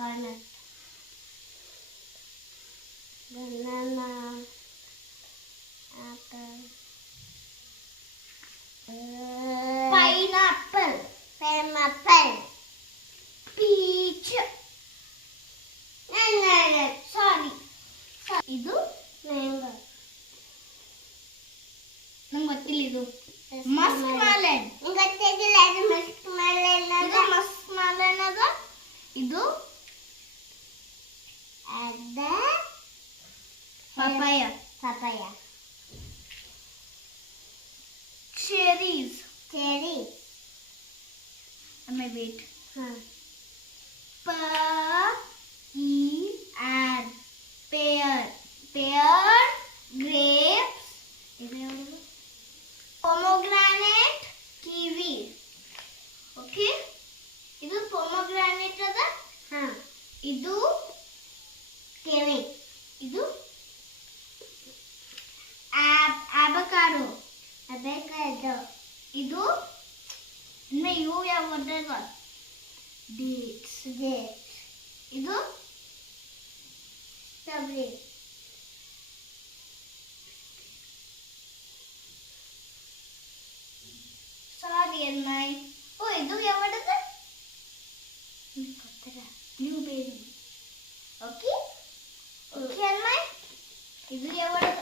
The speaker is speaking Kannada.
Pineapple. Banana. Apple. Pineapple. Pineapple. Peach. Sorry. ಇದು mango. ನಂಗೆ ಗೊತ್ತಿಲ್ಲ ಇದು. Musk melon. ನಂಗೆ ಗೊತ್ತಿಲ್ಲ ಇದು ಮಸ್ಕ್ ಮೆಲನ್. ಇದು ಮಸ್ಕ್ ಮೆಲನ್ ಅದ. ಇದು ಅದ papaya. Papaya. Cherries. Cherry. Am I wait? Pear. Pear. Pear. Grapes. Pomegranate. Kiwi. Okay. ಇದು pomegranate ಅದ. ಇದು kiwi. ಇದು avocado. Avocado. ಇದು ಇನ್ನು ಇವು ಯಾವ ಬರ್ತದೆ? Dates. Dates. ಇದು strawberry. Sorry ಅನ್ನೈ. ಓ ಇದು ಯಾವ ಬರ್ತದೆ? ಬ್ಲೂಬೆರಿ. ಓಕೆ ಓಕೆ ಅನ್ನೈ. ಇದು ಯಾವ ಬರ್ತದೆ?